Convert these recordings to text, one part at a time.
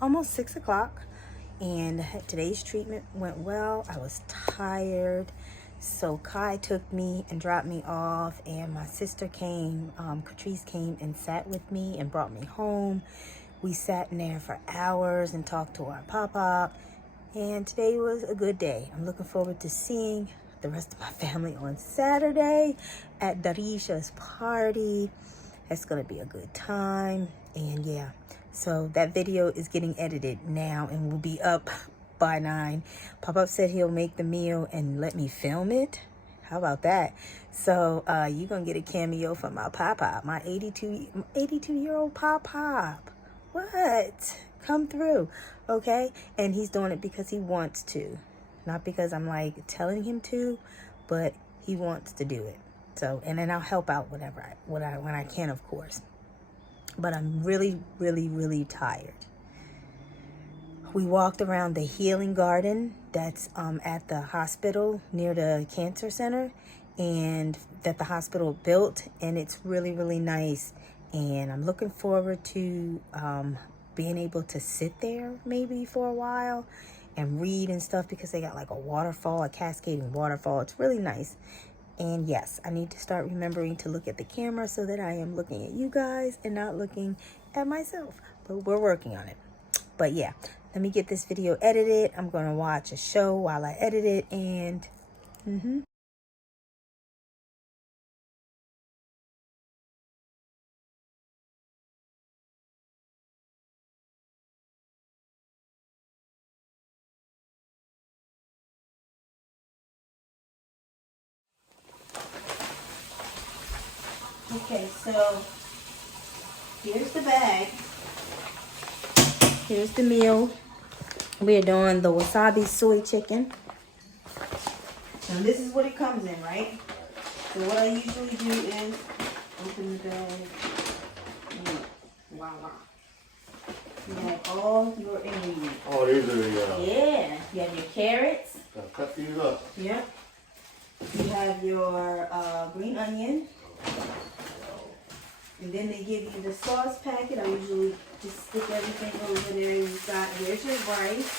almost 6 o'clock, and today's treatment went well. I was tired, so Kai took me and dropped me off, and my sister came, Catrice came and sat with me and brought me home. We sat in there for hours and talked to our pop-up, and today was a good day. I'm looking forward to seeing the rest of my family on Saturday at Darisha's party. It's gonna be a good time. And yeah, so that video is getting edited now and will be up by 9. Pop-up said he'll make the meal and let me film it. How about that? So you're gonna get a cameo from my pop-up, my 82-year-old pop-up. What? Come through, okay? And he's doing it because he wants to, not because I'm like telling him to, but he wants to do it. So, and then I'll help out when I can, of course. But I'm really, really, really tired. We walked around the healing garden that's at the hospital near the cancer center, and that the hospital built, and it's really, really nice. And I'm looking forward to being able to sit there maybe for a while and read and stuff, because they got like a waterfall, a cascading waterfall. It's really nice. And yes, I need to start remembering to look at the camera so that I am looking at you guys and not looking at myself. But we're working on it. But yeah, let me get this video edited. I'm going to watch a show while I edit it, and okay, so here's the bag. Here's the meal. We're doing the wasabi soy chicken. And this is what it comes in, right? So what I usually do is open the bag. Voila. You have all your ingredients. Oh, these are the... Yeah. You have your carrots. Gotta cut these up. Yep. You have your green onion. And then they give you the sauce packet. I usually just stick everything over there. You've got, here's your rice.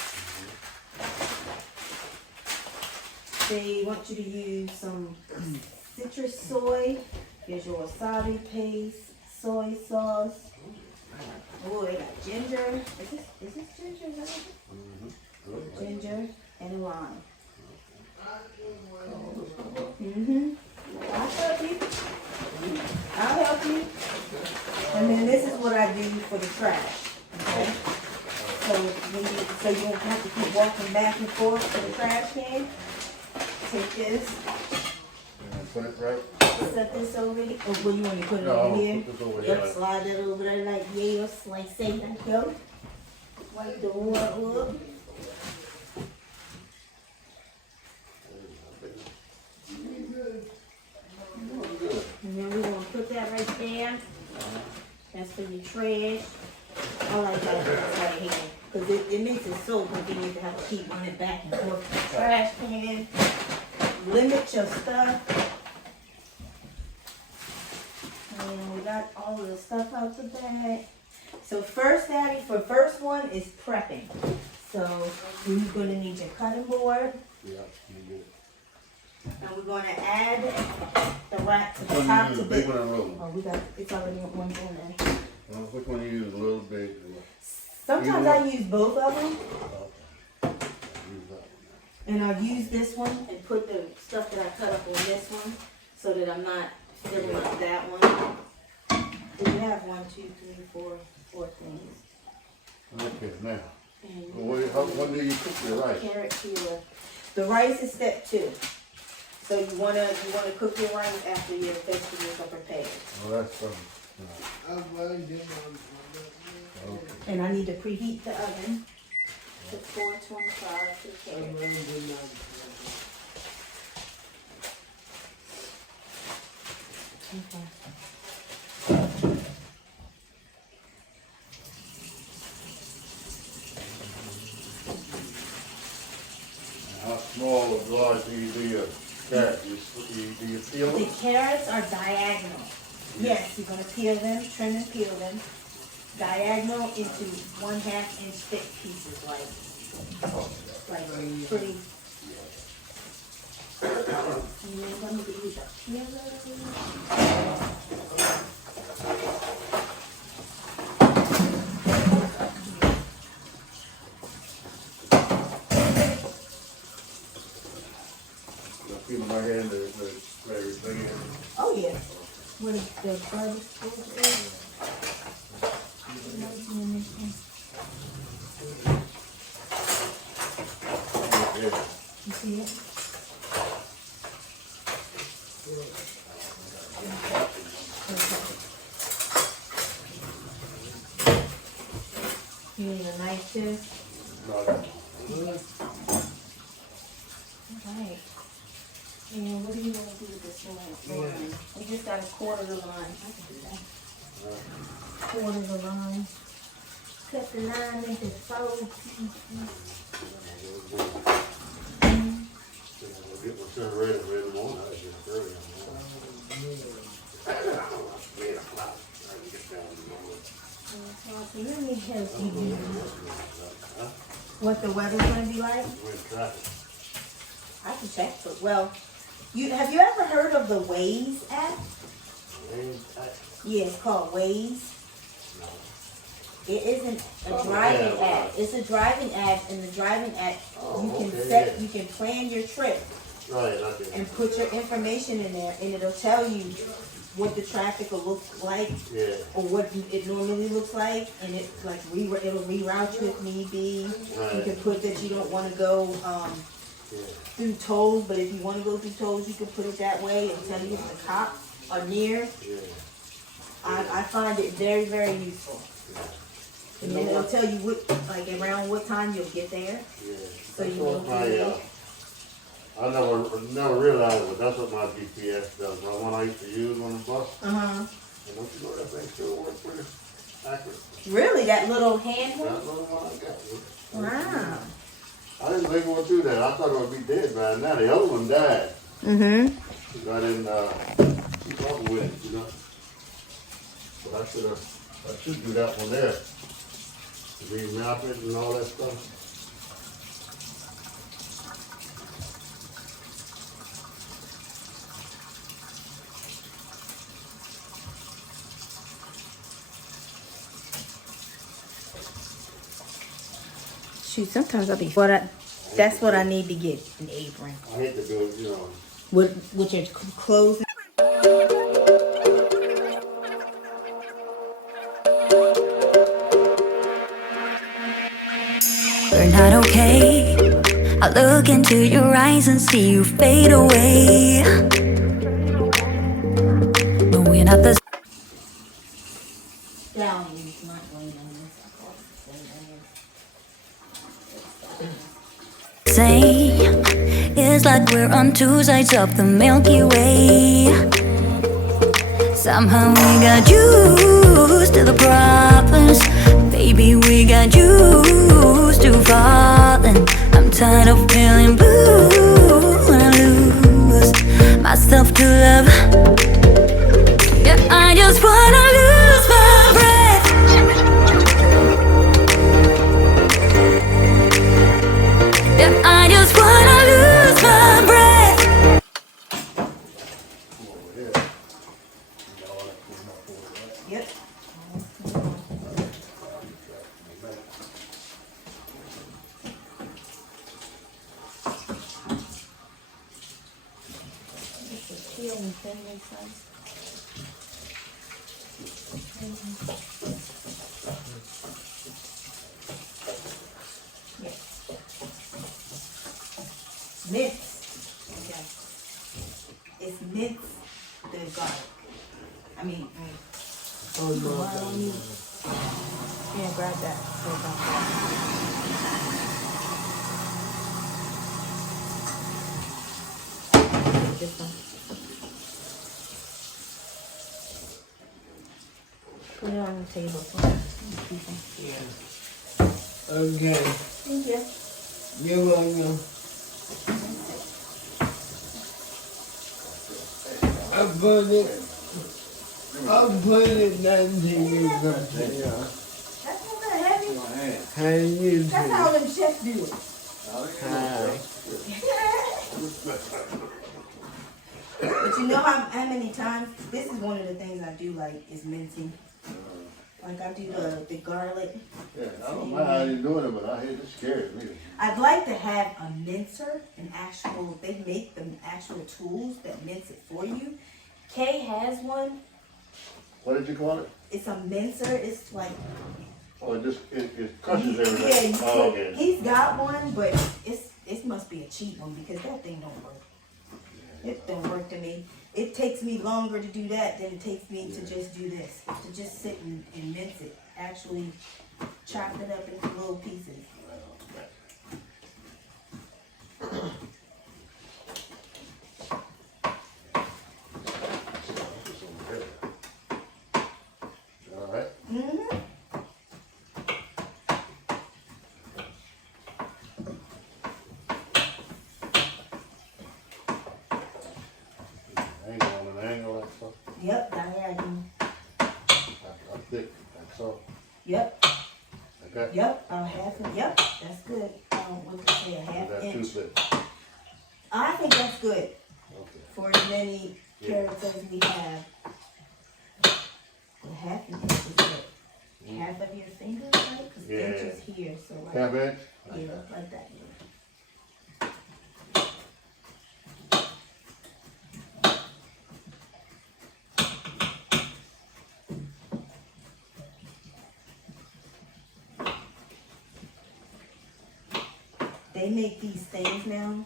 They want you to use some citrus soy. Here's your wasabi paste, soy sauce. Oh, they got ginger. Is this ginger? Is that it? Ginger and lime. I'll help you. I'll help you. And then this is what I do for the trash. Okay? So you don't have to keep walking back and forth to the trash can. Take this. Put it right. Set this over here. Or what, you want to put it No, over here? put this over Yep, here. slide it over there like yes, like say like go. Wipe the water up. And then we're going to put that right there. That's for your trash. I like that right here. Because it makes it so convenient to have to keep running back and forth to the trash can. Limit your stuff. And we got all of the stuff out the bag. So first, Daddy, for first one is prepping. So you're going to need your cutting board. Yeah, you get it. And we're going to add the rack to the Which one top you to use, big one or little? Oh, we got, it's already one on there. Which one you use, a little big? Sometimes I use both of them. Okay. Use that one. And I'll use this one and put the stuff that I cut up on this one so that I'm not filling up that one. Do you have 1, 2, 3, 4 things? Okay, now. And When do you cook your rice? carrot peeler. The rice is step 2. So you wanna cook your rice after your vegetables are prepared. Oh, that's something. Okay. And I need to preheat the oven to 425 to the carrot. Okay. How small or large do you do your carrot? Do you peel The them? carrots are diagonal. Yes, you're gonna peel them, trim and peel them. diagonal into 1/2 inch thick pieces, like pretty. You want me to use a peeler? The feeling my hand is very thin. Oh yeah. What is the garbage disposal? Yeah. You see it? You need a knife too? Not Alright. And what do you want to do with this line? We just got to quarter the line. I can do that. Quarter the line. Cut the line into 4 pieces. I'll get my son ready in the morning. I get early in the morning. Let me help you. What the weather's going to be like? I can check. But, well, have you ever heard of the Waze app? Yeah, it's called Waze. It isn't a driving app. It's a driving app, and the driving app you can plan your trip and put your information in there, and it'll tell you what the traffic will look like, or what it normally looks like, and it like it'll reroute you if need be. You can put that you don't want to go through tolls, but if you want to go through tolls, you can put it that way and tell you if the cops are near. I find it very, very useful. And then it'll tell you around what time you'll get there. So you won't be I never realized it. That's what my GPS does. The one I used to use on the bus. And don't you know that thing still works pretty accurate? Really? That little hand one? That little one I got. Wow. I didn't think it would do that. I thought it would be dead by now. The other one died. Mm-hmm. I didn't keep up with it, you know. But I should do that one there. Remap it and all that stuff. Shoot, sometimes I'll be. That's what I need to get, an apron. I hate to do it, you know. With your clothes. We're not okay. I look into your eyes and see you fade away. But we're not the same. It's like we're on two sides of the Milky Way. Somehow we got used to the problems. Baby, we got used to falling. I'm tired of feeling blue when I lose myself to love. Yeah, I just wanna lose my breath. Yeah, I just wanna lose my breath. Yep. Peel and thin makes sense. Yes. Mince. Okay. It's mince the garlic. I mean, Oh no. yeah, grab that. This one. Put it on the table. Okay. Thank you. You're welcome. I'll put it down to you. How you That's doing? how them chefs do it. Hi. But you know how many times, this is one of the things I do like is mincing. Like I do the garlic. Yeah, I don't mind how you doing it, but I hate it scares me. I'd like to have a mincer, they make the actual tools that mince it for you. Kay has one. What did you call it? It's a mincer. It's like, Oh, it crushes yeah, everything. Oh, okay. he's got one, but it must be a cheap one because that thing don't work. It don't work to me. It takes me longer to do that than it takes me to just do this. To just sit and mince it. Actually chop it up into little pieces. All right. Mm-hmm. Angle on an angle like so. Yep, diagonal. I'm thick like so. Yep, Okay. yep, a half inch. Yep, that's good. What did you say, a Is half that too inch? thick? I think that's good Okay. for as many carrots as we have. A half an inch is good. Half of your finger, right? Because Yeah. inch is here, so like, Half inch? yeah, like that. They make these things now,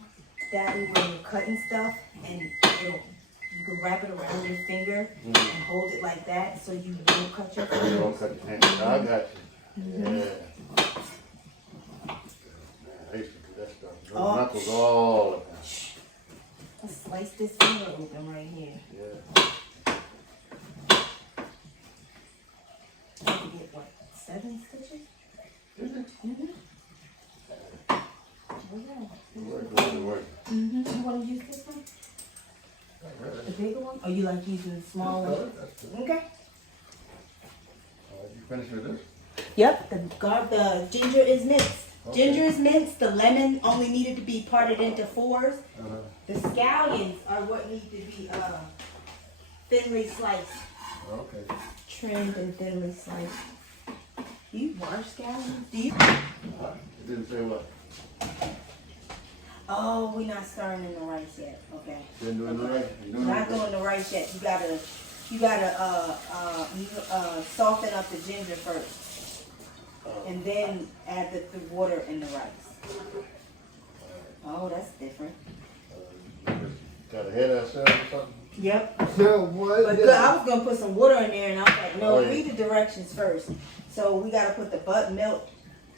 Daddy, where you're cutting stuff and you can wrap it around your finger and hold it like that so you don't cut your You fingers. don't cut your hand. I got you. Yeah. Man, I used to do that stuff. Those Oh. knuckles all the time. Let's slice this finger open right here. Yeah. You can get what, 7 stitches? Mm-hmm. It worked. Mm-hmm. You want to use this one? The bigger one? Or you like using the small one? Okay. You finished with this? Yep, the ginger is minced. Okay. Ginger is minced. The lemon only needed to be parted into 4s. Uh-huh. The scallions are what need to be thinly sliced, Okay. trimmed and thinly sliced. Do you wash scallions? Do you? It didn't say what. Oh, we're not starting in the rice yet. Okay. Didn't do it right? You doing Not it? doing the rice yet. You gotta soften up the ginger first, and then add the water in the rice. Oh, that's different. Got a head of ourselves or something? Yep. So what? But good, I was gonna put some water in there, and I was like, no, Oh, yeah. read the directions first. So we gotta put the milk,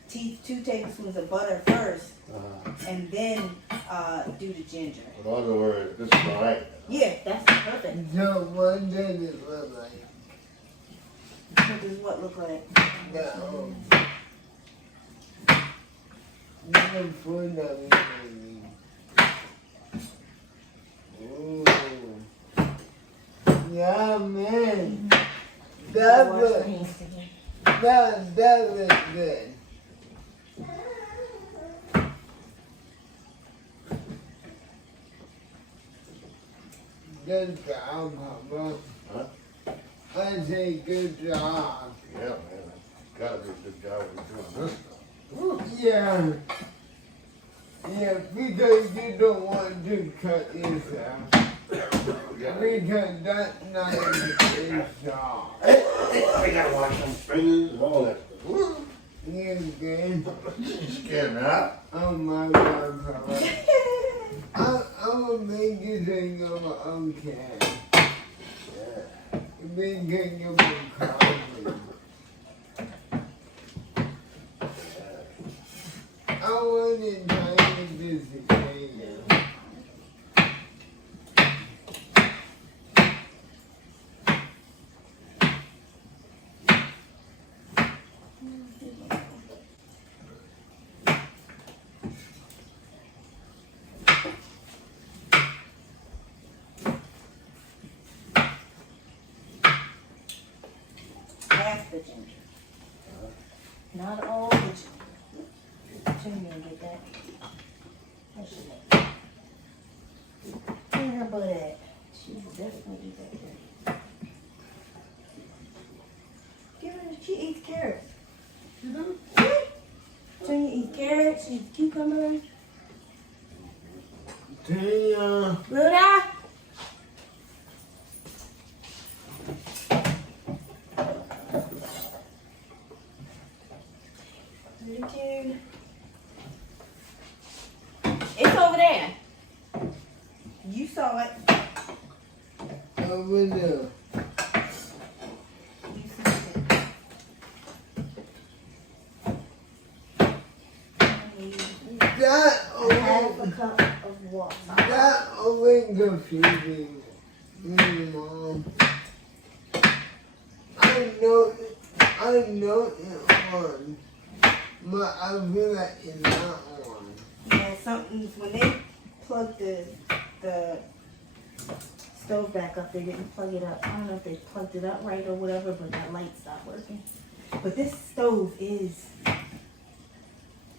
2 tablespoons of butter first, and then do the ginger. With other words, this is all right. Yeah, that's perfect. So what does it look like? What does what look like? No. The food that we eating. Ooh. Yeah, man. That Wash your was hands again. that was good. Good job, Papa. Huh? I say good job. Yeah, man. Gotta do a good job of doing this stuff. Yeah. Yeah, because you don't want to cut yourself. Because that's not a good job. I gotta wash them fingers and all that stuff. Woo. You good? You scared me, huh? Oh my God, Papa. I'm gonna make you think I'm okay. Yeah. Because you're coffee. I want to try to disagree you. Half the ginger. Not all the ginger. Tune me and get that. Where she at? Where her butt at? She's definitely back there. Give her, she eats carrots. You do? Junior eats carrots, she eats cucumbers. Tina, Luna! Richard. It's over there. You saw it. over there. You see it. That Half a over, cup of water. that over confusing me, Mom. I know it on, but I feel like it's not on. Yeah, something when they plugged the stove back up, they didn't plug it up. I don't know if they plugged it up right or whatever, but that light stopped working. But this stove is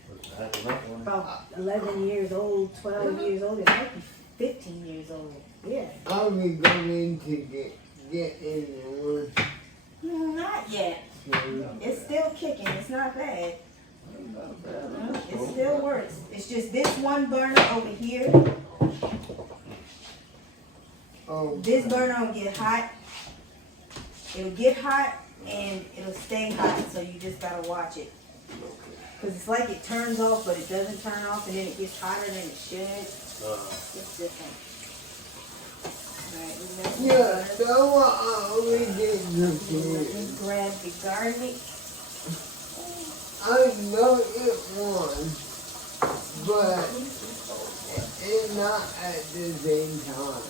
What's that, that one? about 11 years old, 12 years old. It might be 15 years old. Yeah. I'll be going to get in one. Not yet. It's still kicking. It's not bad. It still works. It's just this one burner over here. Oh, This burner will get hot. It'll get hot and it'll stay hot, so you just gotta watch it. Cause it's like it turns off, but it doesn't turn off, and then it gets hotter than it should. It's different. Alright, we got some yeah, butter. that one I always get Let me confused. grab the garlic. I know it won, but it's not at the same time.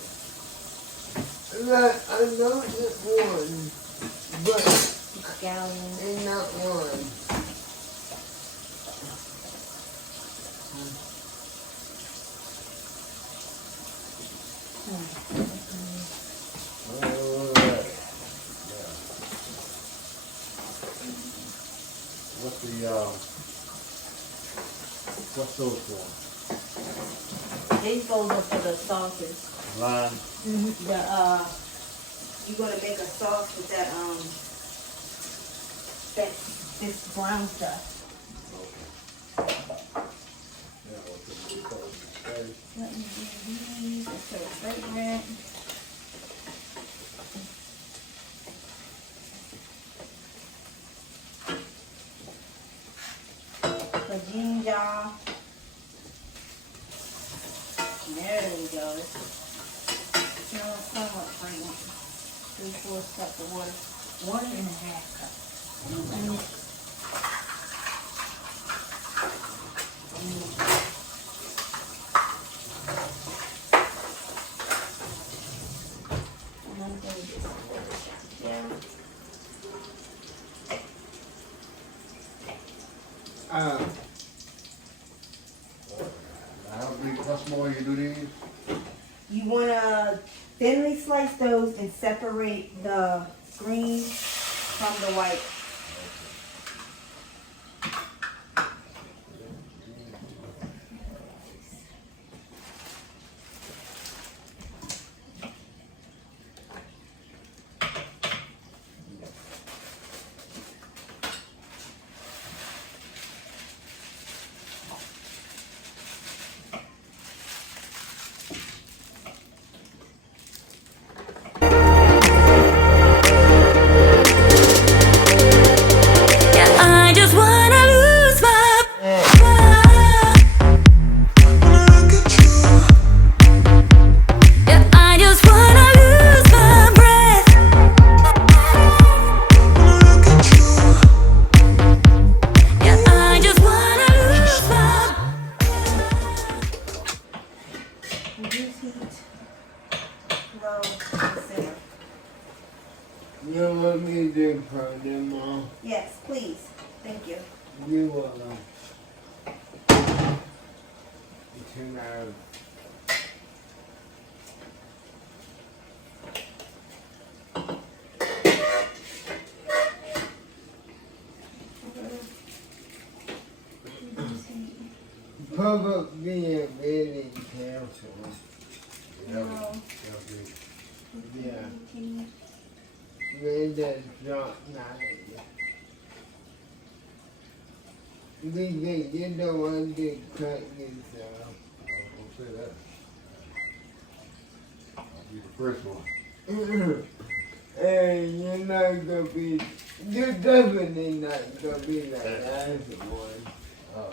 Like, I know it won, but Scallion. it's not one. Alright. Yeah. What's those for? These goes up for the sauces. Lime? You're gonna make a sauce with that this brown stuff. Yeah, well, could be close. Okay. Let me do these. That's so fragrant. The ginger. There we go. It smells so much fragrant. 3/4 cup of water. 1.5 cups. And I'm gonna get some water down here. How many plus more you do these? You want to thinly slice those and separate the green from the white. I just wanna lose my yeah, I just wanna lose my breath. Yeah, I just wanna lose my Reduce heat. Low and simmer. You want me to put them on? Yes, please. Thank you. You will. Tonight. Reduce heat. public being really careful. Yeah. Yeah. We just drop night. We think you don't want to cut yourself. Don't say that. I'll be the first one. And you're not gonna be, you're definitely not gonna be the last one. Oh,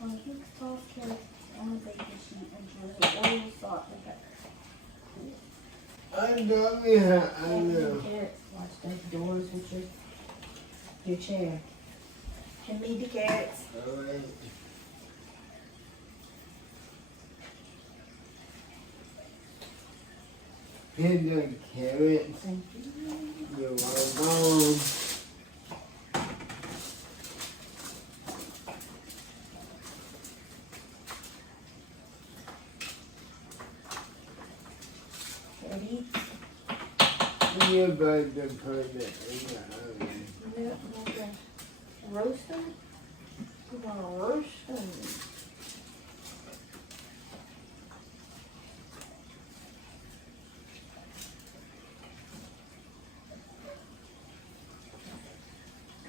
Well, you can toss carrots on the baking sheet and drizzle oil, salt, and pepper. I know, yeah, I know. Carrots, watch those doors with your chair. Can me the carrots. Alright. Here's the carrots. Thank you. You're welcome. Ready? You're about to put it in the oven. Yep, okay. Roast them. We're gonna roast them.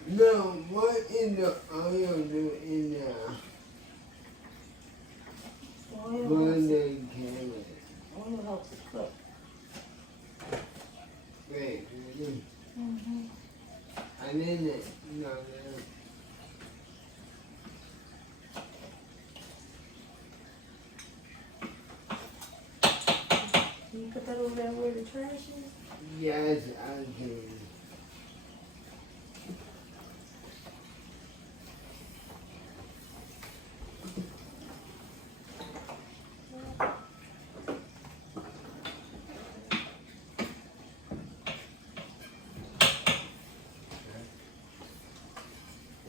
No, what in the oil do in there? Golden carrots. Oil helps it cook. Wait, really? Mm-hmm. I didn't know that. Can you put that over there where the trash is? Yes, I can.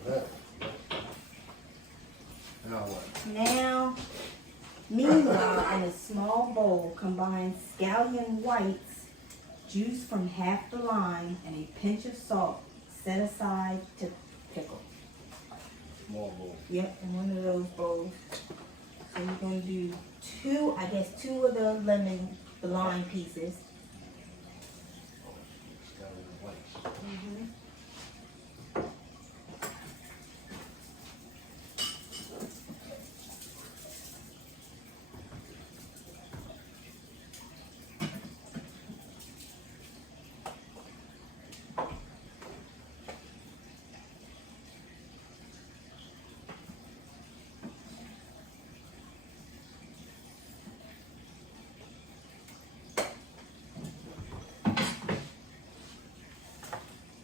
that. Now what? Now, meanwhile, in a small bowl, combine scallion whites, juice from half the lime, and a pinch of salt. Set aside to pickle. Small bowl. Yep, in one of those bowls. So you're gonna do two of the lime pieces. Scallion whites.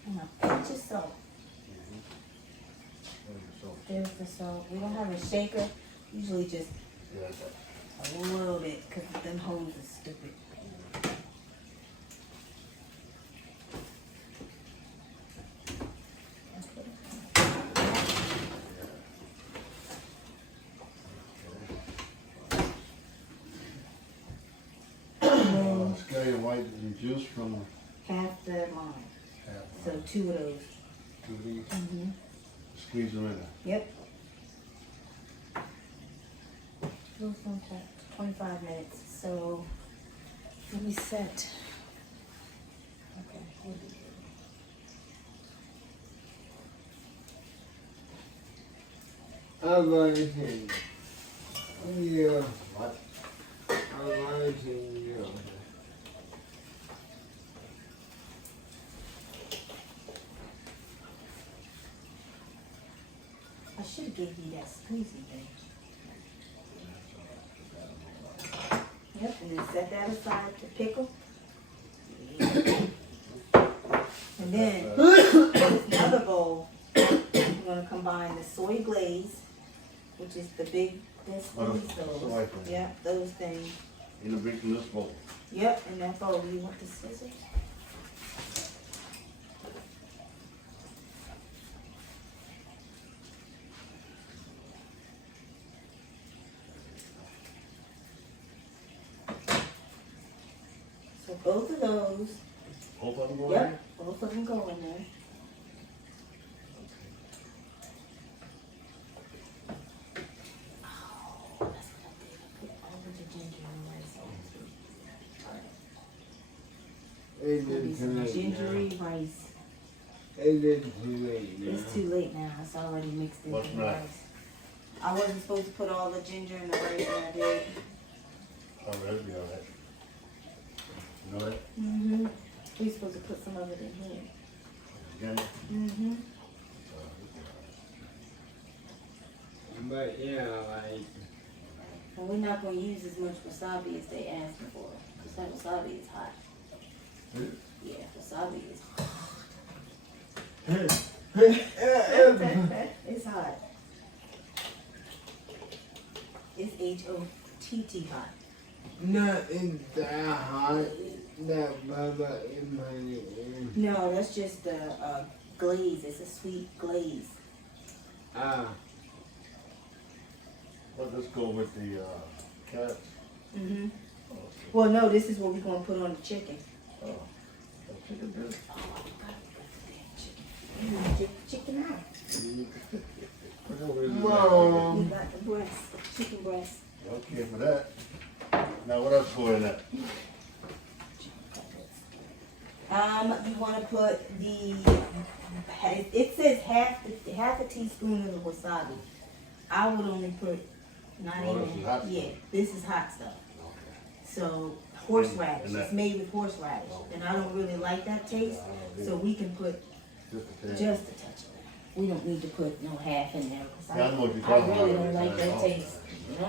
And a pinch of salt. So, There's the salt. We don't have a shaker. Usually just yeah, a little bit, because them hoes are stupid. scallion white and juice from Half the lime. half. So two of those. Two of these. Mm-hmm. Squeeze them in there. Yep. Those don't take 25 minutes. So let me set. Okay. We'll do I'm writing. Yeah, What? I'm writing you. I should have gave you that squeezy thing. Yep, and then set that aside to pickle. And then this other bowl, I'm gonna combine the soy glaze, which is the big, this Oh, things, soy those. thing. Yeah, those things. In the big in this bowl. Yep, in that bowl. You want the scissors? So both of those, Both of them go in? yep, both of them go in there. Oh, that's what I did. I put all of the ginger in rice. It's Maybe too some late gingery rice. now. It's too late now. It's too late now. It's already mixed into What's the next? rice. I wasn't supposed to put all the ginger in the rice, and I did. Oh, that'd be all right. You know that? Mm-hmm. We're supposed to put some of it in here. Again? Mm-hmm. But yeah, like, And we're not going to use as much wasabi as they asked for. Because that wasabi is hot. Yeah, wasabi is hot. It's hot. It's H-O-T-T hot. nothing that hot that Baba in my ear. No, that's just the glaze. It's a sweet glaze. Ah, Let's just go with the carrots. Mm-hmm. Well, no, this is what we're going to put on the chicken. Oh, that chicken good. Oh, I forgot the damn chicken. You need to get the chicken out. Where is it? We Mom. got the breast, chicken breast. Okay for that. Now what else go in there? You want to put the, it says half a teaspoon of the wasabi. I would only put, not Oh, this even, is hot yeah, stuff. this is hot stuff. Okay. So horseradish, And that- it's made with horseradish, and I don't really like that taste, so we can put Just a tad. just a touch of that. We don't need to put no half in there, because Yeah, I know what you're I talking really about. don't like that Oh. taste. No,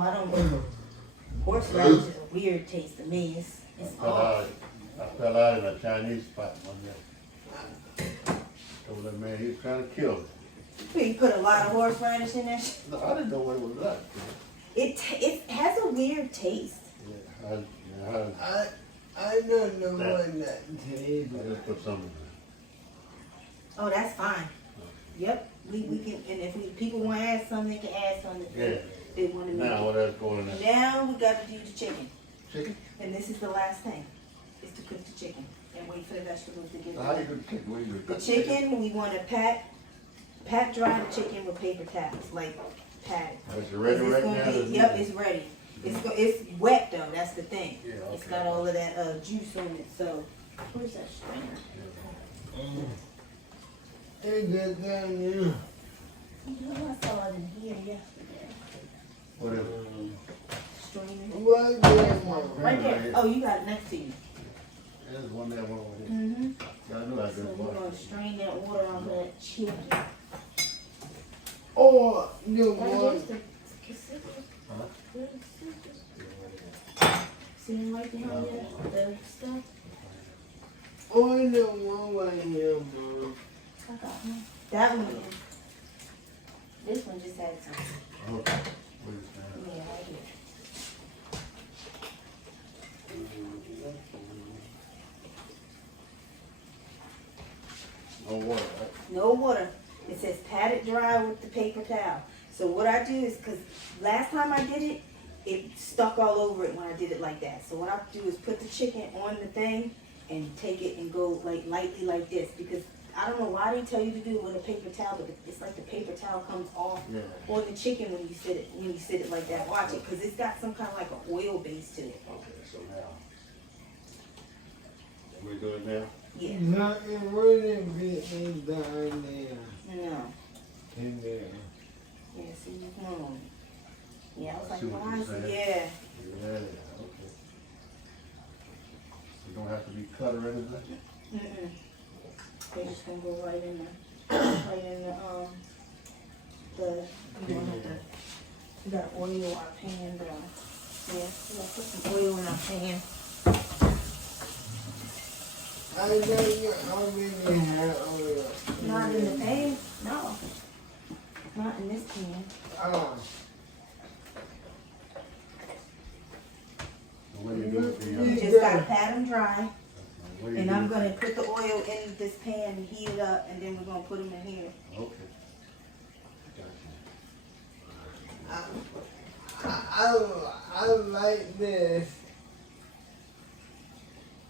I don't. Horseradish is a weird taste to me. It's off. I fell out in a Chinese spot one day. Told that man he was trying to kill me. You put a lot of horseradish in there. No, I didn't know what it was like. It has a weird taste. Yeah, I don't know what that tastes I just put some in Oh, that's fine. Yep, we can, and if people want to add something, they can add something there. if they want to Yeah. make Now it. what else going in there? Now we got to do the chicken, Chicken? and this is the last thing, is to cook the chicken and wait for the vegetables to get How you done. do chicken? What do you do? The chicken, we want to pat dry the chicken with paper towels, like pat it. Is it ready It's right gonna now? be- Yep, it's ready. It's wet though, that's the thing. Yeah, It's okay. got all of that juice on it, so. Where's that strainer? It's just down here. You know, I saw it in here yesterday. Whatever. Strainer. What the Right there. Oh, you got it next to you. There's one there, one over here. Mm-hmm. Yeah, I knew I So did we're one. gonna strain that water off of that chicken. Oh, the Oh, one. there's the scissors. Huh? Where's the scissors? See them right behind the stuff? Oh, the one right here, Mom. I got one. That one. This one just had some. Okay. Where's that? Yeah, right here. No water, right? No water. It says pat it dry with the paper towel. So what I do is, because last time I did it, it stuck all over it when I did it like that. So what I do is put the chicken on the thing and take it and go like lightly like this, because I don't know why they tell you to do it with a paper towel, but it's like the paper towel comes off Yeah. on the chicken when you sit it like that. Watch it, because it's got some kind of like an oil base to it. Okay, so now. We do it now? Yeah. Nothing really be in down there. No. In there. Yeah, see, you can. Yeah, I was I like, see what why you're is it? saying. Yeah. Yeah, okay. You don't have to be cut or anything? Mm-mm. They just gonna go right in the, right in you don't have to, we got oil our pan down. Yeah, we gotta put some oil in our pan. I know you already have oil. Not in the pan? No. Not in this pan. Oh, What do you do with the, You just gotta pat them dry. what do you And do I'm with- gonna put the oil in this pan and heat it up, and then we're gonna put them in here. Okay. I like this.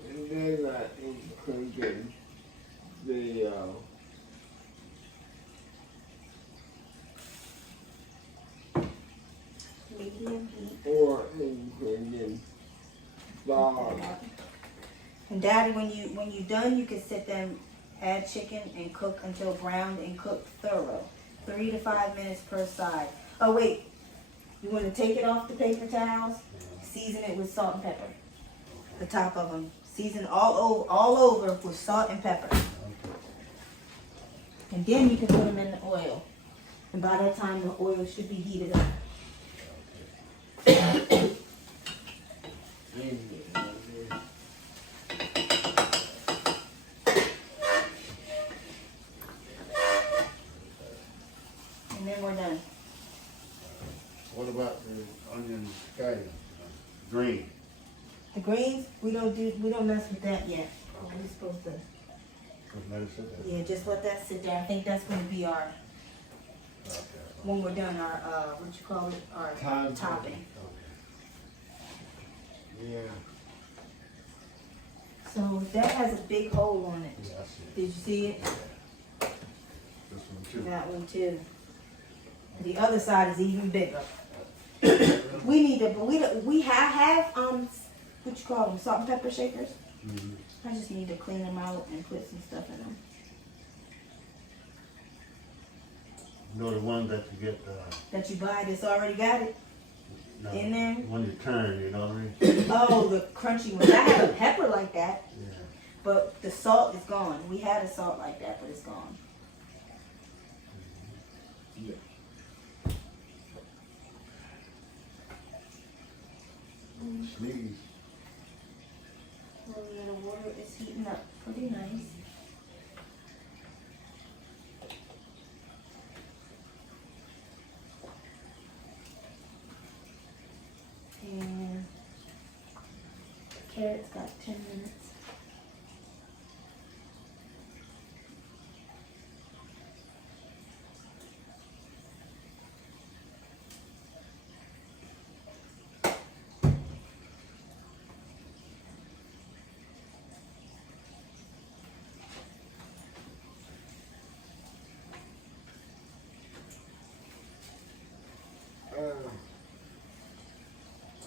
And then I included the Medium heat. or included bar. And Daddy, when you done, you can sit there and add chicken and cook until browned and cook thorough. 3 to 5 minutes per side. Oh wait, you want to take it off the paper towels, season it with salt and pepper. The top of them, season all over with salt and pepper. And then you can put them in the oil. And by that time, the oil should be heated up. And then we're done. What about the onion scallion? Green. The greens, we don't mess with that yet. We're supposed to, Just let it sit there. yeah, just let that sit there. I think that's gonna be our, Okay. when we're done, our, what you call it, our topping. Yeah. So that has a big hole on it. Yeah, I see it. Did you see it? This one too. That one too. The other side is even bigger. We need to, but we have, what you call them, salt and pepper shakers. Mhm. I just need to clean them out and put some stuff in them. You know the one that you get, That you buy that's already got it. no, In there? when you turn, you know what I mean? Oh, the crunchy ones. I have a pepper like that, Yeah. but the salt is gone. We had a salt like that, but it's gone. Sneeze. Well, the water is heating up pretty nice. And carrots got 10 minutes.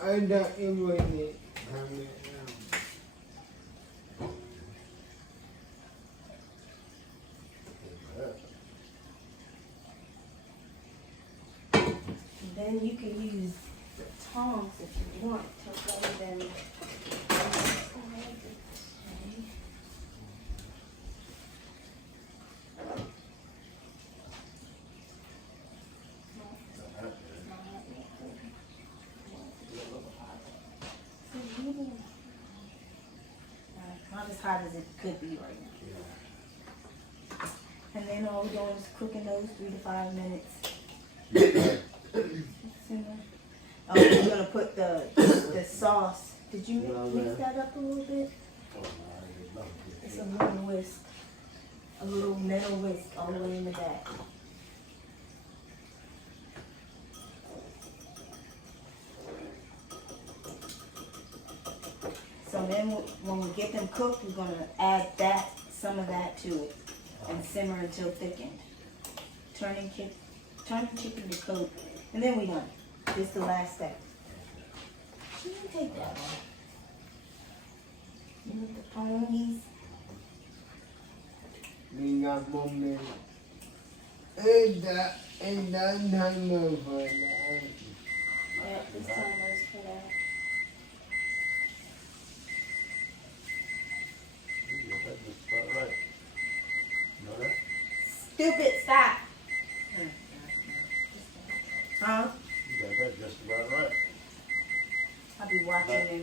I don't even need coming And then you can use the tongs if you want to rather than. Not as hot as it could be right now. And then all we're doing is cooking those 3 to 5 minutes. Oh, we're gonna put the sauce. Did you mix that up a little bit? It's a little whisk. A little metal whisk all the way in the back. So then when we get them cooked, we're gonna add some of that to it and simmer until thickened. Turning chicken to coat. And then we done. This is the last step. You can take that one. You with the ponies. We got 1 minute. Ain't that time over that? Yeah, this time is for that. You got that just about right. You know that? Stupid, stop. Huh? You got that just about right. I'll be watching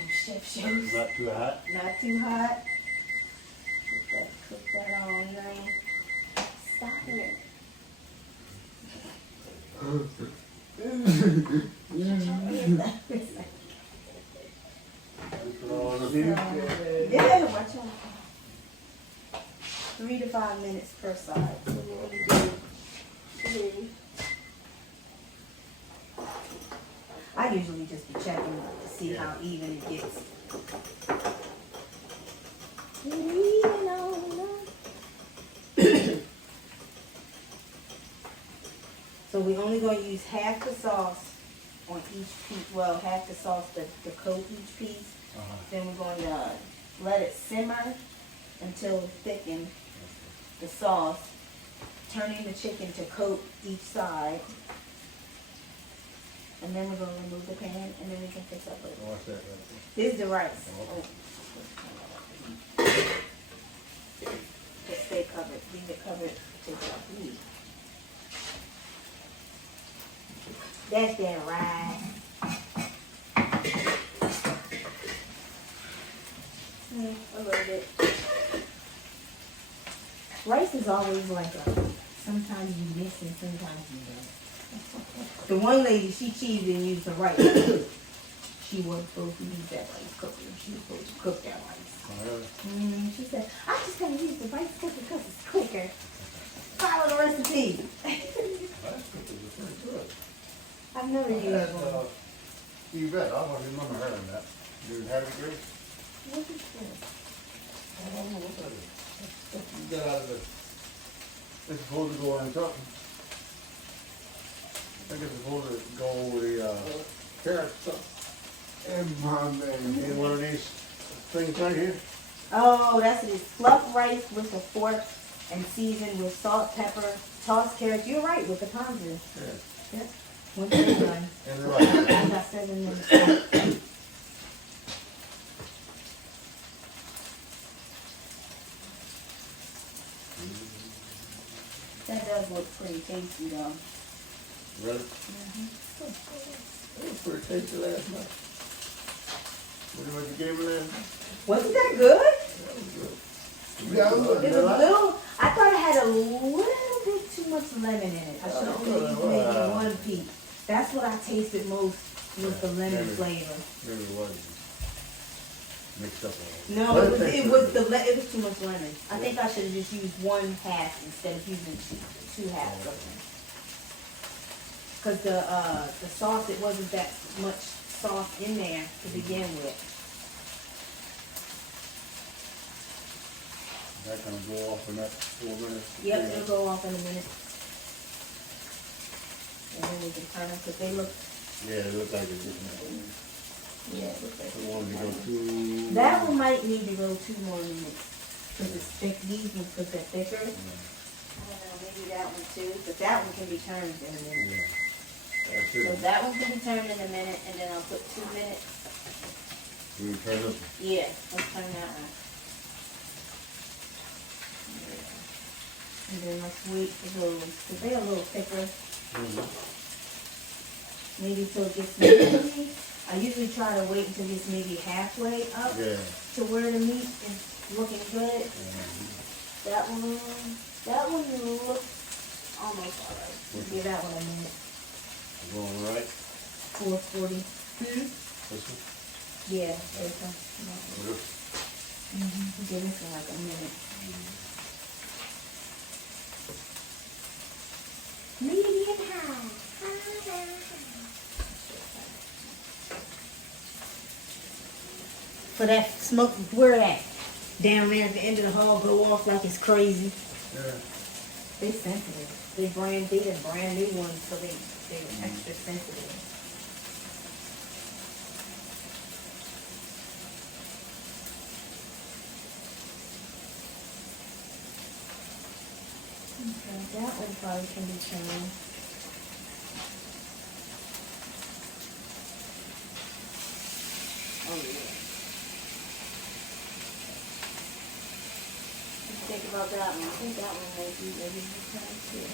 them chef shows. Not too hot. Not too hot. Put all in here. Yeah, watch out. 3 to 5 minutes per side. So we're gonna do 3. I usually just be checking to see how even it gets. So we're only going to use half the sauce on each piece. Well, half the sauce to coat each piece. Then we're going to let it simmer until it thickens the sauce. Turning the chicken to coat each side. And then we're going to remove the pan and then we can fix up with it. What's that right This is the rice. Just stay covered. Leave it covered to heat. That's that rice. A little bit. Rice is always like sometimes you miss and sometimes you don't. The one lady, she cheated and used the rice. She wasn't supposed to use that rice cooker. She was supposed to cook that rice. She said, I'm just going to use the rice cooker because it's quicker. Follow the recipe. I've never used one. You bet. I don't remember hearing that. You have it, Grace? What is this? I don't know what that is. You got out of the. It's supposed to go on something. I think it's supposed to go with the carrot stuff. And my man. In one of these things right here. Oh, that's it. It's fluff rice with a fork and seasoned with salt, pepper, tossed carrots. You're right with the ponzu. Yeah. Yep. Once you're done. And the rice. I got 7 minutes. That does look pretty tasty though. Really? It was pretty tasty last night. What you gave me last night? Wasn't that good? Yeah, It was a little, I thought it had a little bit too much lemon in it. I should have only used maybe 1 piece. That's what I tasted most was the lemon flavor. Maybe it wasn't mixed up all. No, it was too much lemon. I think I should have just used 1/2 instead of using 2 halves of them. Cause the sauce, it wasn't that much sauce in there to begin with. That gonna go off in that 4 minutes? Yep, it'll go off in a minute. And then we can turn them, cause they look, Yeah, it looked like it did now. yeah, it looks like The one to go too. that one might need to go 2 more minutes. Cause it's thick, these ones, cause they're thicker. I don't know, maybe that one too, but that one can be turned in a minute. Yeah. That's So it. that one can be turned in a minute, and then I'll put 2 minutes. You can turn this. Yeah, let's turn that one. And then let's wait for those, cause they're a little thicker. Maybe till it gets maybe, I usually try to wait until it's maybe halfway up Yeah. to where the meat is looking good. That one looks almost alright. Give that one a minute. Going right? 440. This one? Yeah, there's some. Yep. Give this one like a minute. Medium high. For that smoke, where at? Down there at the end of the hall, go off like it's crazy. Yeah. They sensitive. They did brand new ones, so they're extra sensitive. Okay, that one probably can be turned. Oh yeah. Think about that one. I think that one may be ready to turn too.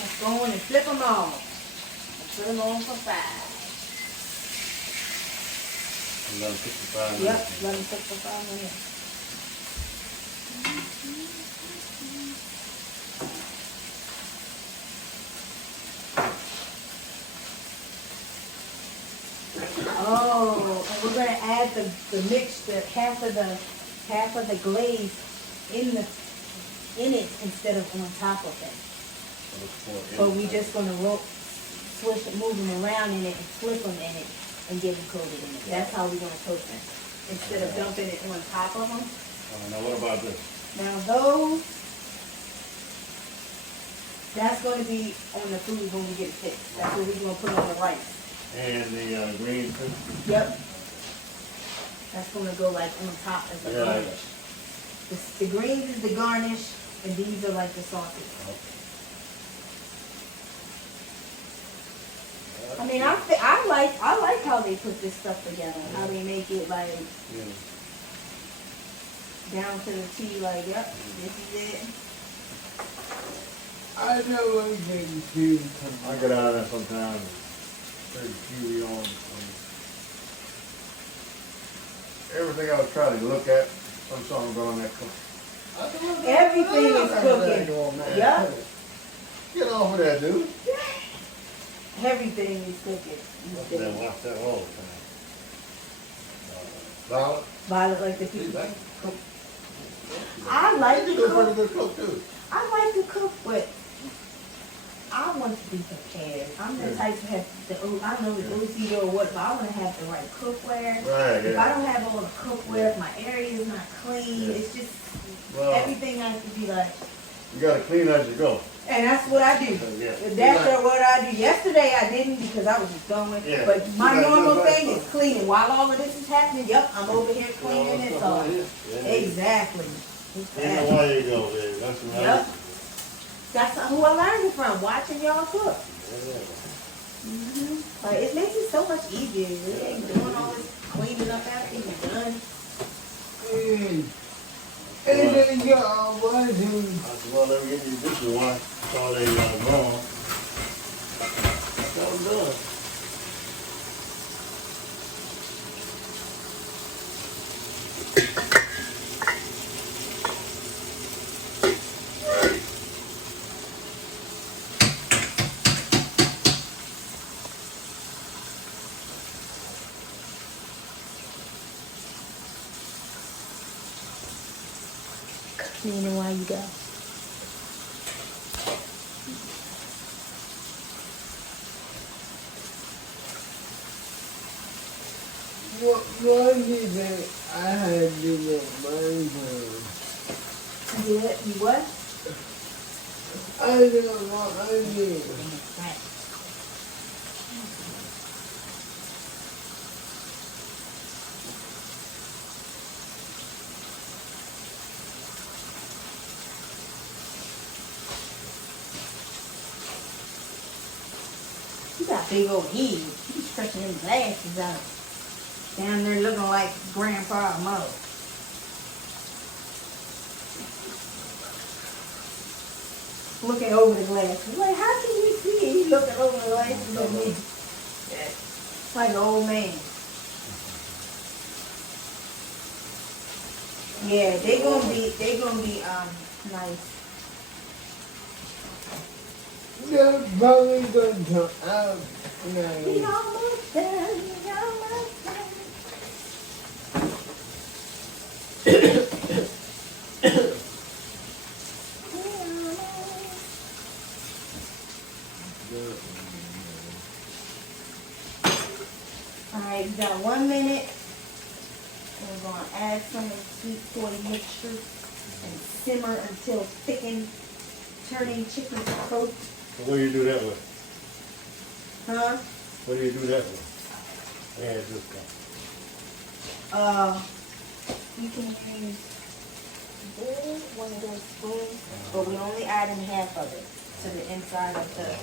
Let's go on and flip them all. Let's put them on for 5. 11:55. Yep, let them cook for 5 minutes. had the mixture, half of the glaze in it instead of on top of it. But we just gonna switch it, move them around in it and flip them in it and get them coated in it. That's how we gonna coat them. Instead of dumping it on top of them. Now what about this? Now those, that's gonna be on the food when we get it fixed. That's what we're gonna put on the rice. And the green too? Yep. That's gonna go like on top as a garnish. The greens is the garnish, and these are like the sauces. I mean, I like how they put this stuff together. How they make it like down to the T. Like, yep, this is it. I know one thing too. I get out of there sometimes. Turn the TV on. Everything I was trying to look at, some song going on that cook. Everything is cooking. Yep. Get off of that, dude. Everything is cooking. Watch that all the time. Violet? Violet like the See people. that? I like to You do a pretty cook. good cook too. I like to cook, but I want to be prepared. I'm the type to have I don't know if it's OCD or what, but I want to have the right cookware. Right, If I yeah. don't have all the cookware, if my area is not clean, Yeah. it's just Well, everything has to be like. you gotta clean as you go. And that's what I do. Yeah. That's what I do. Yesterday I didn't because I was just going. Yeah. But my You gotta do normal it right thing is first. cleaning. While all of this is happening, yep, I'm over here cleaning it. So exactly. And the way you go, baby. That's what I Yep. do. That's who I learned it from, watching y'all cook. Yeah. Like, it makes it so much easier. You ain't doing all this cleaning up after you're done. And then you got one thing. I said, well, let me get these dishes washed. So they gone. That's all I'm doing. Cleaning while you go. What is it I had to get money for? You what? I don't know what I did. Right. You got big old head. You stretching them glasses out. Down there looking like Grandpa Mo. Looking over the glasses. Like, how can you see it? He looking over the glasses at me. Like an old man. Yeah, they gonna be nice. They're probably going to out We now. almost done, we almost done. Alright, we got 1 minute. We're gonna add some of the sweet soy mixture and simmer until thickened, turning chicken to coat. So what do you do that with? Huh? What do you do that with? Yeah, this guy. You can use one of those spoons, but we only add in half of it to the inside of the.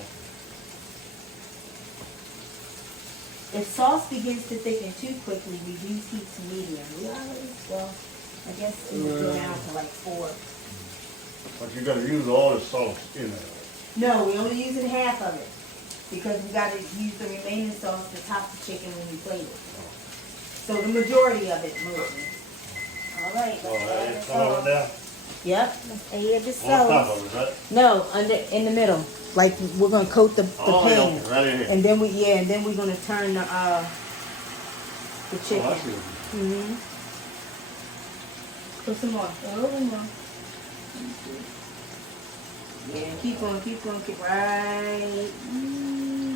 If sauce begins to thicken too quickly, reduce heat to medium. Well, I guess we will go down to like 4. But you gotta use all the sauce in there. No, we only using half of it because we got to use the remaining sauce to top the chicken when we plate it. So the majority of it, mostly. All right. Oh, let's add that's the all sauce. down? Yep. Let's add the On top sauce. of it, right? No, in the middle. Like we're gonna coat the Oh, pan, yeah, right in here. and then we're gonna turn the Oh, I chicken. see. Mm-hmm. Put some more. A little bit more. Yeah, keep going, keep right.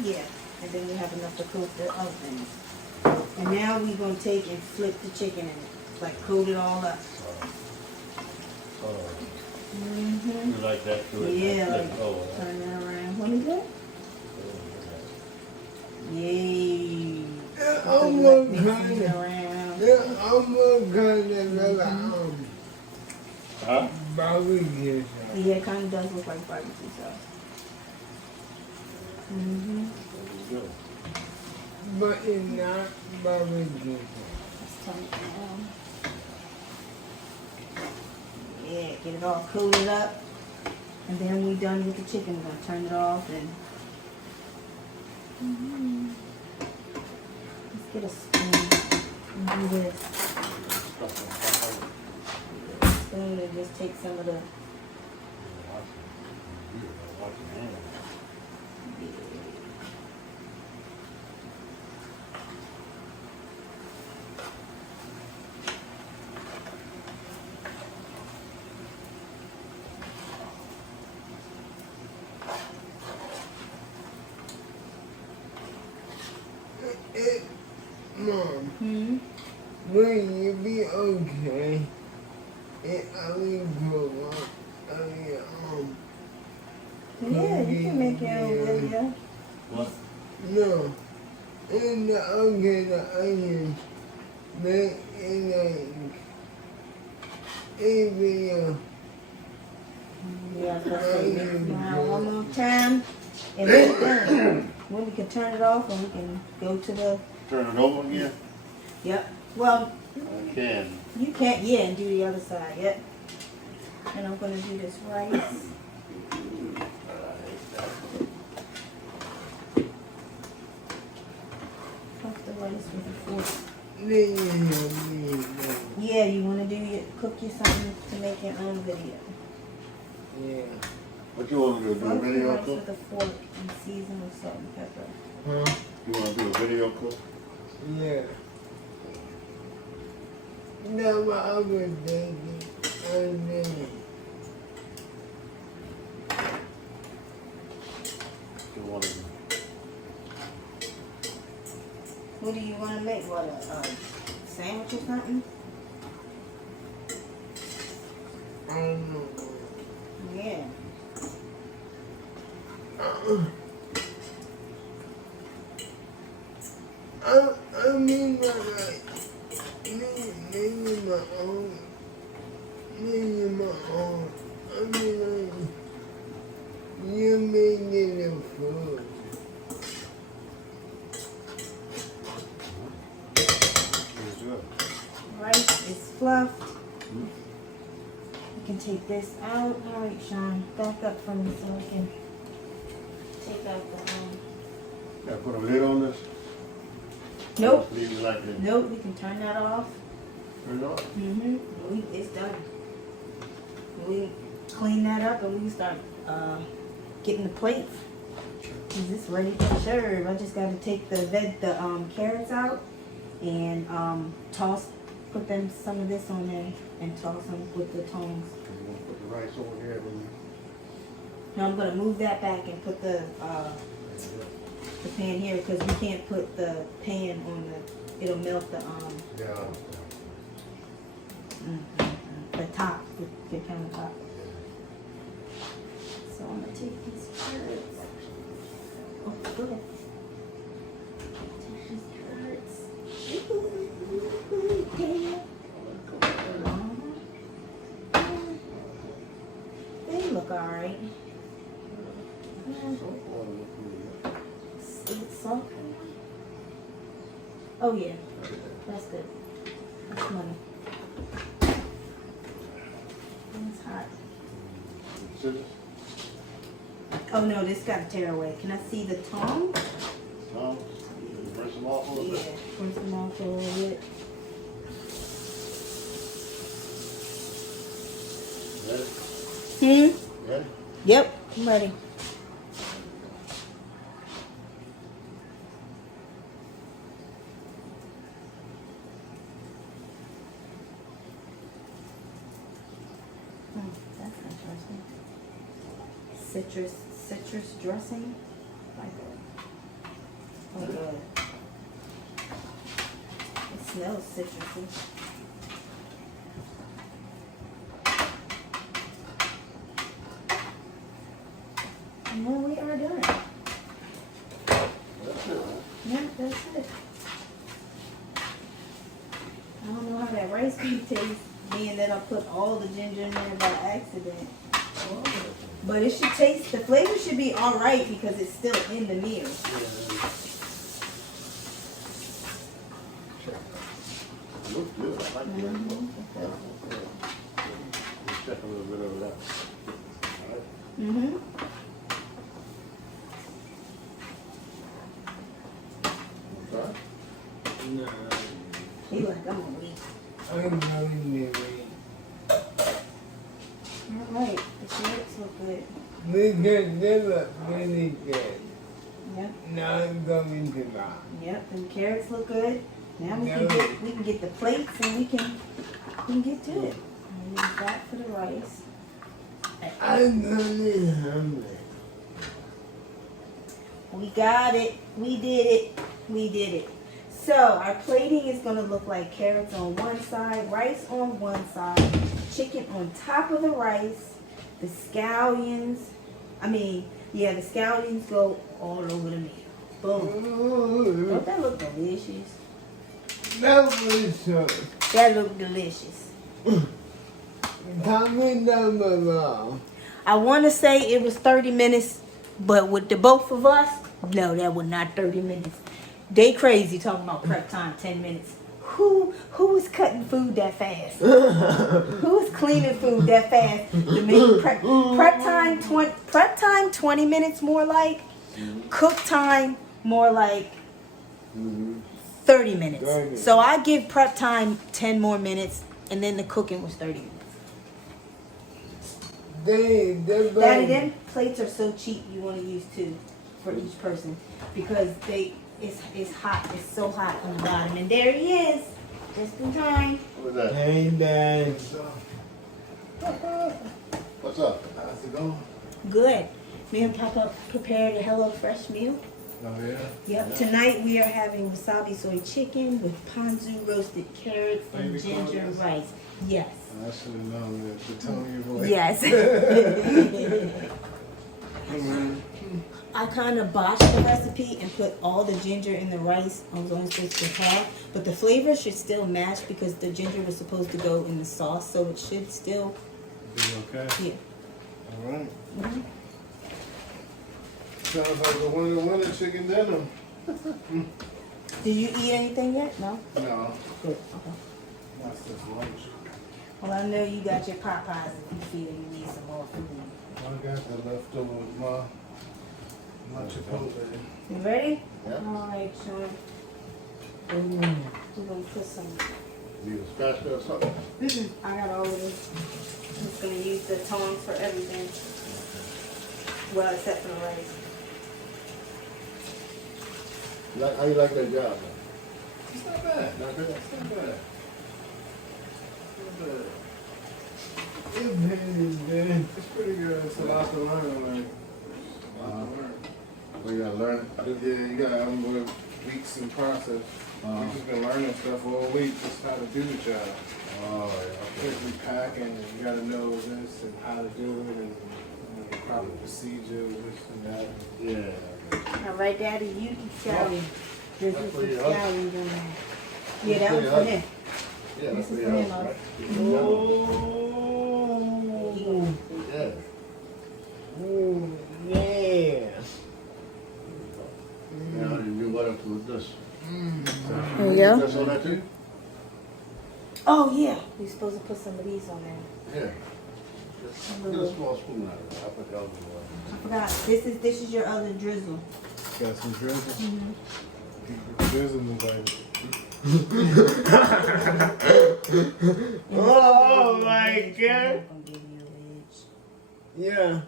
Yeah. And then we have enough to coat the other things. And now we're going to take and flip the chicken and like coat it all up. Mm-hmm. You like that too? Yeah, like Oh, turn that around. What is that? Yay. I'm Like gonna mixing it around. Huh? barbecue sauce. Yeah, it kind of does look like barbecue sauce. Mm-hmm. Good. But it's not barbecue sauce. Let's turn it around. Yeah, get it all coated up. And then we're done with the chicken. We're going to turn it off and... Let's get a spoon and do this. Spoon and just take some of the... Mom, Hmm? will you be okay if I go up? Yeah, you can make your own video. What? No. And the onions make it like a video. Yeah, now one more time, and we're done. Then we can turn it off, and we can go to the. Turn it over again? Yep. Well, I can. you can't. Yeah, and do the other side. Yep. And I'm gonna do this rice. Puff the rice with a fork. Then you have me. Yeah, you wanna cook you something to make your own video. Yeah. What you want to do? Do a Puff the video rice cook? with a fork and season with salt and pepper. Huh? You want to do a video cook? Yeah. That's what I was thinking. And then, You want to do? What do you want to make? What, a sandwich or something? I don't know. Yeah. I mean, like, maybe my own. Maybe my own. I mean, like, you making the food. It's good. Rice is fluffed. You can take this out. All right, Sean, back up from me so I can take out the. Gotta put a lid on this? Nope. Leave it like this. Nope. We can turn that off. Turn it off. It's done. We clean that up and we can start getting the plate. Cause it's ready to serve. I just gotta take the carrots out and put some of this on there and toss them with the tongs. You want to put the rice over here when you... Now I'm gonna move that back and put the pan here because we can't put the pan on it'll melt the Yeah. the top, the countertop. So I'm gonna take these carrots. Oh, go ahead. Take these carrots. They look alright. Is it soft? Oh yeah, that's good. That's money. It's hot. Scissors? Oh no, this got to tear away. Can I see the tongs? No? Rinse them off a little Yeah, bit? rinse them off a little bit. Ready? Hmm? Ready? Yep, I'm ready. Citrus dressing. Like oh good. It smells citrusy. And then we are done. That's it, huh? Yeah, that's it. I don't know how that rice cake tastes, being that I put all the ginger in there by accident. But it should taste, the flavor should be alright because it's still in the meal. Looks good. I like that. Let's check a little bit over that. All right. Mm-hmm. Okay. No, He like, I'm gonna wait. I'm going to wait. Alright, the carrots look good. Because they look really good. Yep, Not going to lie. yep, and carrots look good. Now we can Yeah. get the plates and we can get to it. And use that for the rice. I'm really hungry. We got it. We did it. We did it. So our plating is going to look like carrots on one side, rice on one side, chicken on top of the rice, the scallions. The scallions go all over the meal. Boom. Ooh, Don't that look delicious? that was so. That look delicious. Comment down below. I want to say it was 30 minutes, but with the both of us, no, that was not 30 minutes. They crazy talking about prep time 10 minutes. Who was cutting food that fast? Who was cleaning food that fast to make prep time 20 minutes more like, cook time more like 30 minutes. 30. So I give prep time 10 more minutes, and then the cooking was 30 minutes. Daddy, them plates are so cheap. You want to use 2 for each person because it's hot. It's so hot on the bottom. And there he is, just in time. What's that? Hey, Dad. What's up? How's it going? Good. Me and Papa prepared a Hello Fresh meal. Oh, yeah? Yep. Tonight we are having wasabi soy chicken with ponzu roasted carrots and Baby ginger corn? rice. Yes. I should have known that the tone of your voice. Yes. I kind of botched the recipe and put all the ginger in the rice. I was only supposed to have, but the flavor should still match because the ginger was supposed to go in the sauce, so it should still, Be okay. yeah. All right. Mhm. Sounds like a winner chicken dinner. Did you eat anything yet? No? No, Good. Okay. that's just lunch. Well, I know you got your Popeyes and you feel you need some more food. I got the leftover with my Chipotle. You ready? Yeah. All right, Sean. We're going to put some. Need a spatula or something? I got all of this. I'm just going to use the tongs for everything. Well, except for the rice. How you like that job? It's not bad. Not bad? It's not bad. Not bad. It's pretty good. It's a lot to learn on there. A lot to learn. We gotta learn. Yeah, you got weeks in process. We've just been learning stuff all week, just how to do the job. Oh, yeah. Quickly packing, and you gotta know this and how to do it, and the proper procedure, this and that. Yeah. All right, Daddy, you eat scallion. There's That's some for your scallions in there. Yeah, that one's for him. Yeah, This that's is for for your him, house, Oh, right? Yeah. oh, yeah. Now you do what else with this? Yeah. That's all that too? Oh, yeah. We're supposed to put some of these on there. Yeah. Get a small spoon out of it. I'll put the other one. I forgot. This is your other drizzle. Got some drizzle. Drizzle, baby. Oh my God. I'm gonna give you a wedge. Yeah.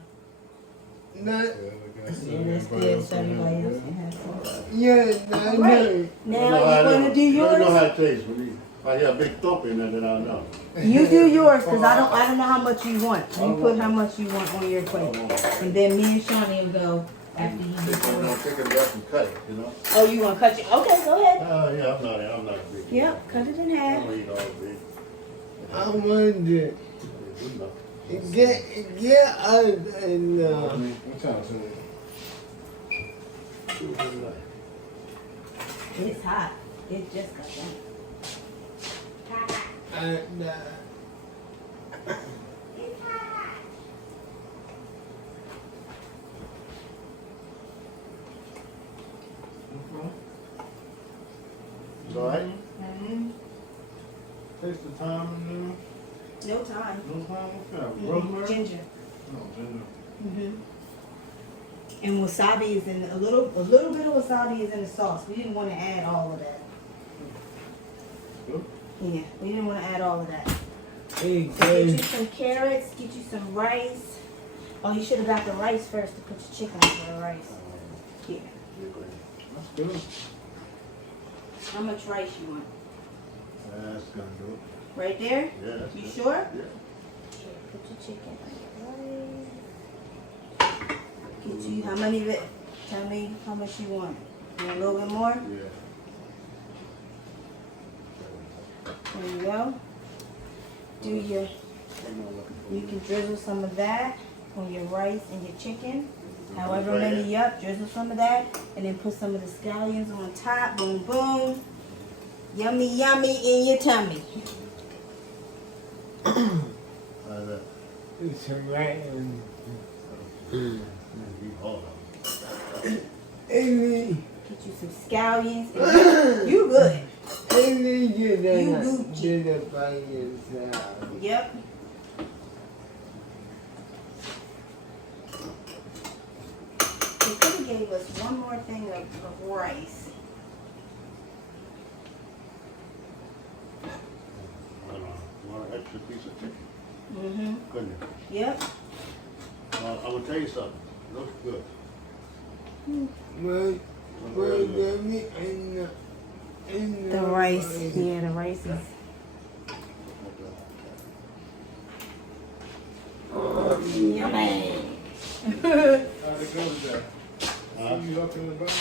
Not, Yeah, look at And it's good so everybody else can have some. yeah, not, Right. You Now know how you it want to is. do You know how yours? it tastes when you I hear a big thump in there, then I'll know. You do yours, cause I don't know how much you want. You put how much you want on your plate, and then me and Shawnee will go after you do I'm gonna yours. take it back and cut it, you know? Oh, you wanna cut it? Okay, go ahead. Yeah, I'm not a big. Yep, cut it in I half. don't eat all big. I wonder, get us enough. What time is it? It's hot. It just got done. And, You all right? Mhm. Takes the time and No time. no time. What's that? Mhm. Rosemary? Ginger. No, ginger. And wasabi is in a little bit of wasabi is in the sauce. We didn't want to add all of that. Good. Yeah, we didn't want to add all of that. hey, So get you some carrots, get you some rice. Oh, you should have got the rice first to put your chicken on the rice. Yeah. That's good. How much rice you want? That's gonna do it. Right there? Yeah, that's You good. sure? Yeah. Put your chicken on your rice. Get you how many of it? Tell me how much you want. You want a little bit more? Yeah. There you go. Do your, you can drizzle some of that on your rice and your chicken. However many, yep, drizzle some of that. And then put some of the scallions on top. Boom, boom. Yummy, yummy in your tummy. How's that? it's right. You hold on. Any, Get you some scallions. You good. any you You did Gucci. it by yourself. Yep. They could have gave us one more thing of rice. I don't know. Want an extra piece of chicken? Mm-hmm. Couldn't you? Yep. I'm gonna tell you something. Looks good. But, but let me in The rice. Yeah, the rice is. Yummy. How'd it go today? You up in the bottom?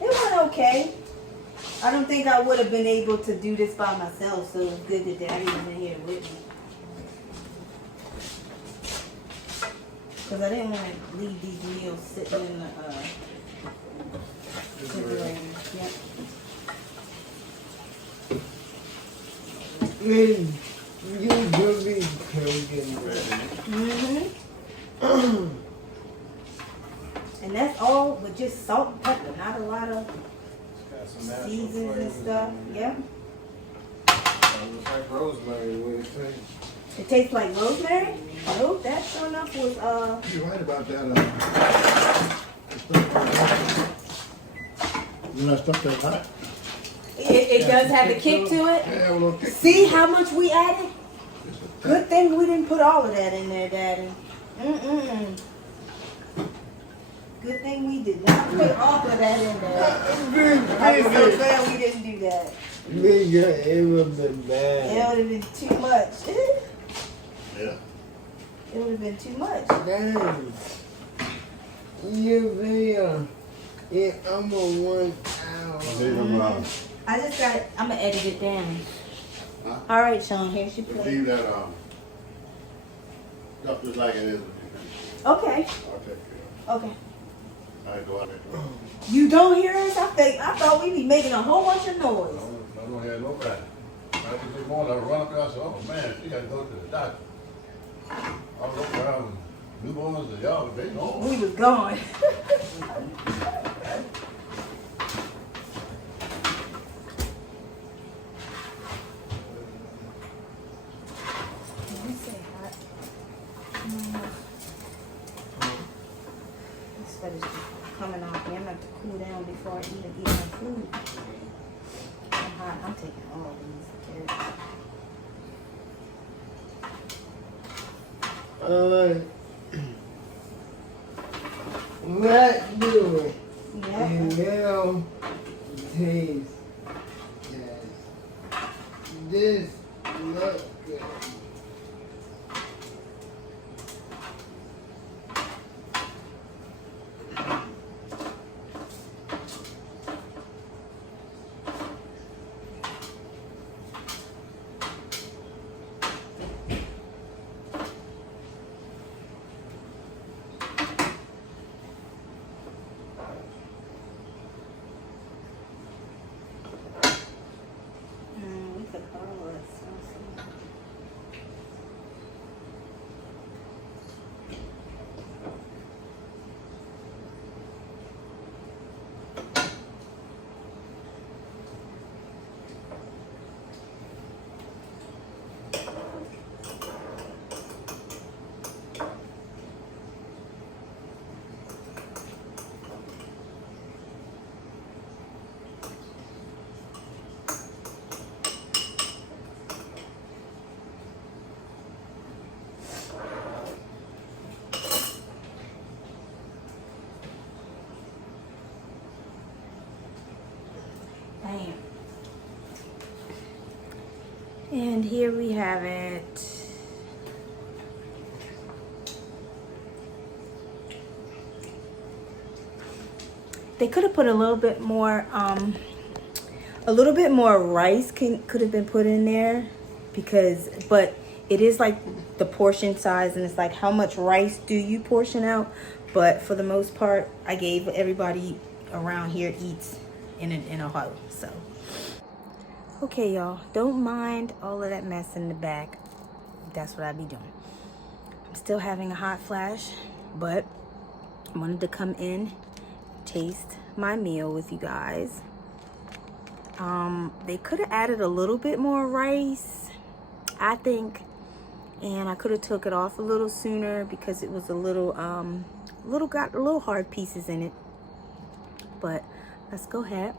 It went okay. I don't think I would have been able to do this by myself, so it's good that Daddy was in here with me. Because I didn't want to leave these meals sitting in the refrigerator. Yep. When you do be cooking, Mm-hmm. And that's all with just salt and pepper, not a lot of Got some natural seasons and flavors stuff. in there. Yep. It looks like rosemary with it too. It tastes like rosemary. Oh, that sure enough was You're right about that. You know, stuff that's hot. it does have a kick to it. Yeah, a little kick. See how much we added? Good thing we didn't put all of that in there, Daddy. Mm-mm. Good thing we did not put all of that in there. I'm so glad we didn't do that. bigger, it would be It bad. would have been too much. Yeah. It would have been too much. Dang. You video, yeah, I'm on 1 hour. Leave them, I just got it. I'm going to edit it down. Huh? All right, Sean. Here's your plate. leave that, stuff just like it is. Okay. I'll take care Okay. of it. I go out there. You don't hear us? I thought we'd be making a whole bunch of noise. I don't hear nobody. I just this morning, I run up there, I said, oh man, she gotta go to the doctor. I look around, newborns and y'all, they know. We was gone. Let me say hot. This sweater's coming off me. I'm gonna have to cool down before I even eat my food. I'm hot. I'm taking all these. Alright. What do it? Yeah. And now, taste. Yes. this look good. Bam. And here we have it. They could have put a little bit more rice could have been put in there, because but it is like the portion size, and it's like how much rice do you portion out. But for the most part, I gave everybody around here eats in a huddle. So okay, y'all, don't mind all of that mess in the back. That's what I be doing. I'm still having a hot flash, but I wanted to come in, taste my meal with you guys. They could have added a little bit more rice, I think, and I could have took it off a little sooner because it was a little got a little hard pieces in it. But let's go ahead.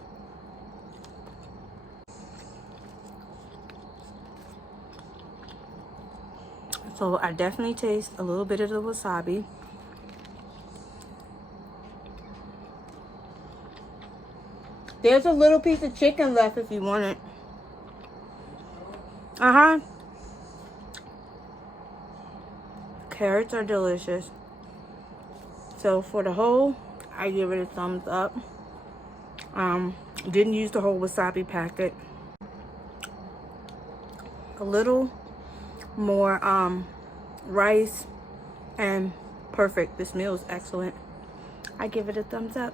So I definitely taste a little bit of the wasabi. There's a little piece of chicken left if you want it. Carrots are delicious. So for the whole, I give it a thumbs up. Didn't use the whole wasabi packet. A little more rice and perfect. This meal is excellent. I give it a thumbs up.